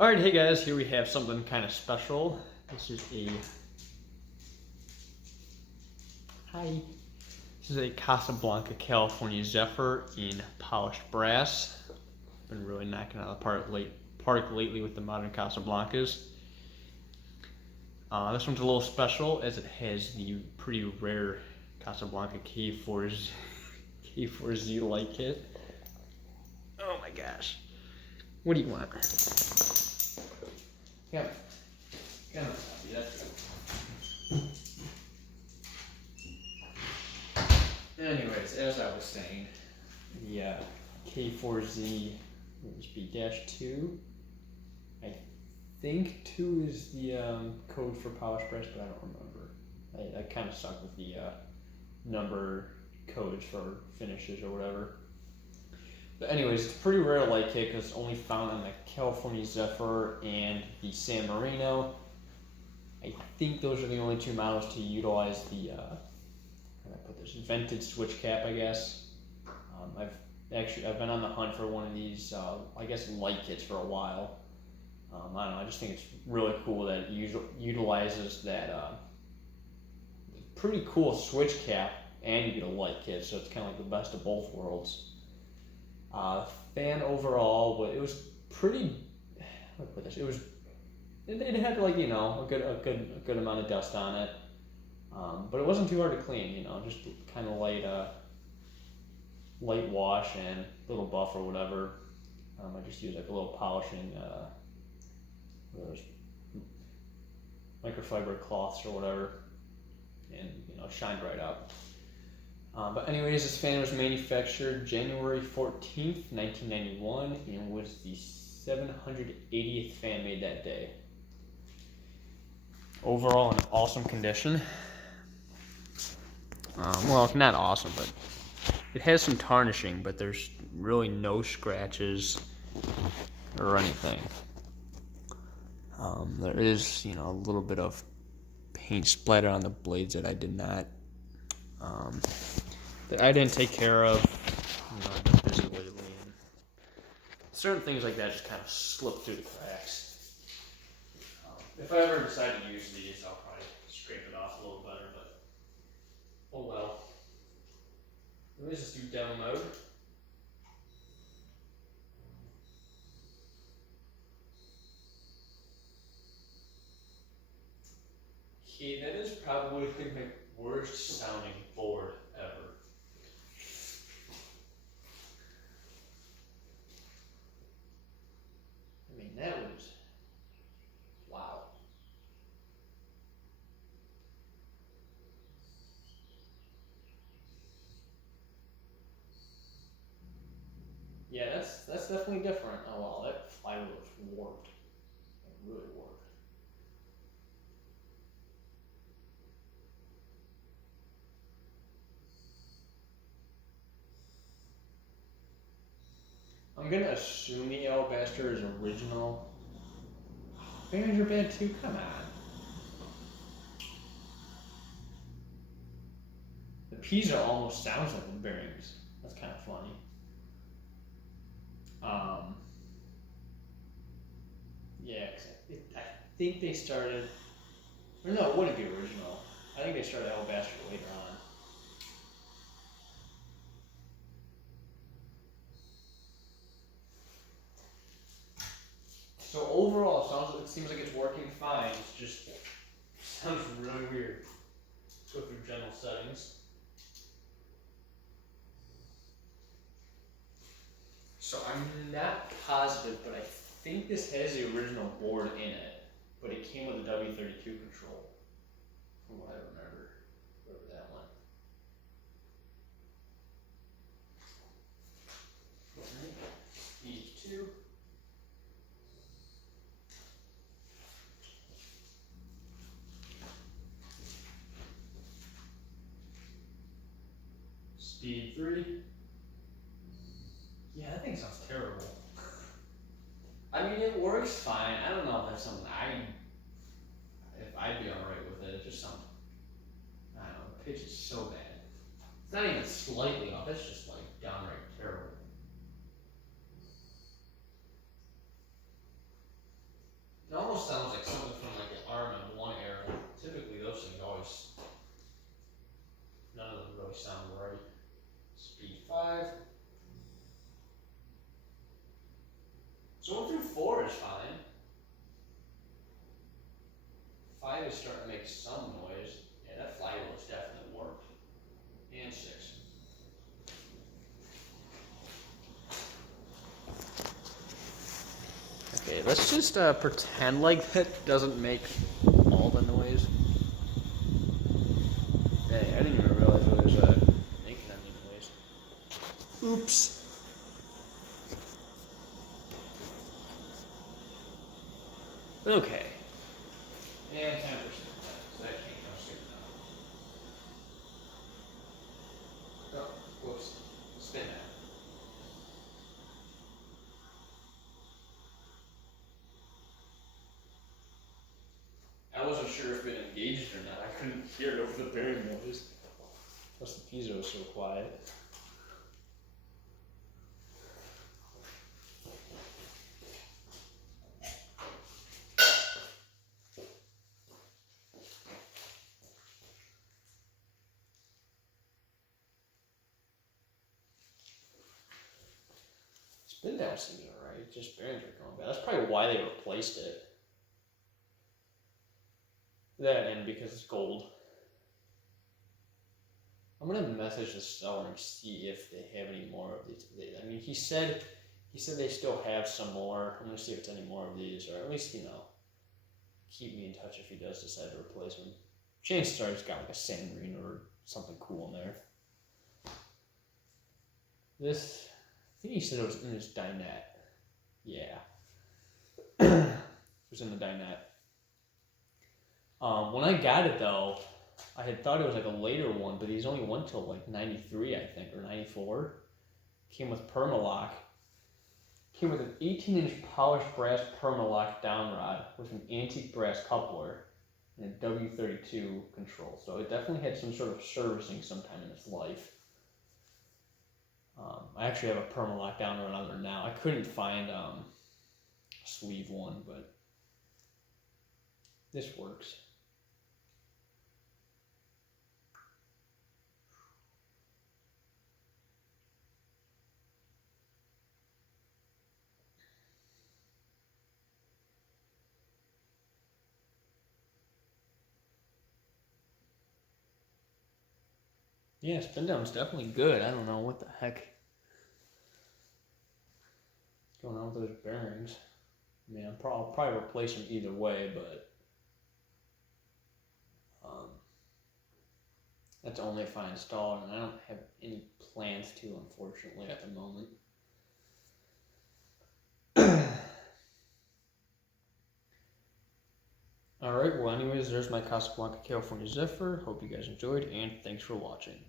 Alright, hey guys, here we have something kind of special. This is a Casablanca, California Zephyr in polished brass. Been really knocking out of the park lately with the modern Casablancas. This one's a little special as it has the pretty rare Casablanca K4Z light kit. Oh my gosh. What do you want? Yeah. Come on, that's good. Anyways, as I was saying, the K4Z B-2. I think 2 is the code for polished brass, but I don't remember. I kind of suck with the number codes for finishes or whatever. But anyways, it's a pretty rare light kit because it's only found on the California Zephyr and the San Marino. I think those are the only two models to utilize the how do I put this, vented switch cap, I guess. I've been on the hunt for one of these I guess light kits for a while. I don't know, I just think it's really cool that it utilizes that pretty cool switch cap and you get a light kit, so it's kind of like the best of both worlds. Fan overall, it was pretty. How do I put this? It had like a good amount of dust on it, but it wasn't too hard to clean. Just kind of light wash and little buff or whatever. I just used like a little polishing microfiber cloths or whatever, and shined right up. But anyways, this fan was manufactured January 14th, 1991, and was the 780th fan made that day. Overall, in awesome condition. Well, not awesome, but it has some tarnishing, but there's really no scratches or anything. There is, a little bit of paint splatter on the blades that I did not. That I didn't take care of, I've been busy lately, and certain things like that just kind of slip through the cracks. If I ever decide to use these, I'll probably scrape it off a little better, but oh well. Let me just do demo mode. Okay, that is probably my worst sounding board ever. I mean, that was, wow. Yeah, that's definitely different. Oh wow, that flywheel is warped. Like, really warped. I'm gonna assume the alabaster is original. Bearings are bad too, come on. The Pisa almost sounds like the bearings. That's kind of funny. Yeah, I think they started, or no, it wouldn't be original. I think they started alabaster later on. So overall, it seems like it's working fine. It's just sounds really weird. Let's go through general settings. So I'm not positive, but I think this has the original board in it, but it came with a W32 control, from what I remember. Whatever that one. Speed 2. Speed 3. Yeah, that thing sounds terrible. I mean, it works fine. I don't know if that's something if I'd be alright with it. It just sounds, I don't know, the pitch is so bad. It's not even slightly off, it's just like downright terrible. almost sounds like something from like the RM1 era. Typically those things always, none of them really sound right. Speed 5. So 1 through 4 is fine. 5 is starting to make some noise. Yeah, that flywheel is definitely warped. And 6. Okay, let's just pretend like that doesn't make all the noise. Hey, I didn't even realize it was making any noise. Oops. Okay. And 10%. So that can't go straight down. Oh, whoops. Spin that. I wasn't sure if it engaged or not. I couldn't hear it over the bearing noise. Plus the piezo was so quiet. Spin down seems alright, just bearings are going bad. That's probably why they replaced it. That and because it's gold. I'm gonna message the seller and see if they have any more of these. I mean, he said they still have some more. I'm gonna see if it's any more of these, or at least, you know, keep me in touch if he does decide to replace them. Chances are he's got like a sand green or something cool in there. This, I think he said it was in his dinette. Yeah. It was in the dinette. When I got it though, I had thought it was like a later one, but these only went till like 93, I think, or 94. Came with Permalock. Came with an 18-inch polished brass Permalock down rod with an antique brass coupler and a W32 control. So it definitely had some sort of servicing sometime in its life. I actually have a Permalock down rod on there now. I couldn't find a sleeve one, but this works. Yeah, spin down's definitely good. I don't know what the heck is going on with those bearings. I mean, I'll probably replace them either way, but that's only if I install it, and I don't have any plans to, unfortunately, at the moment. Alright, well anyways, there's my Casablanca California Zephyr. Hope you guys enjoyed, and thanks for watching.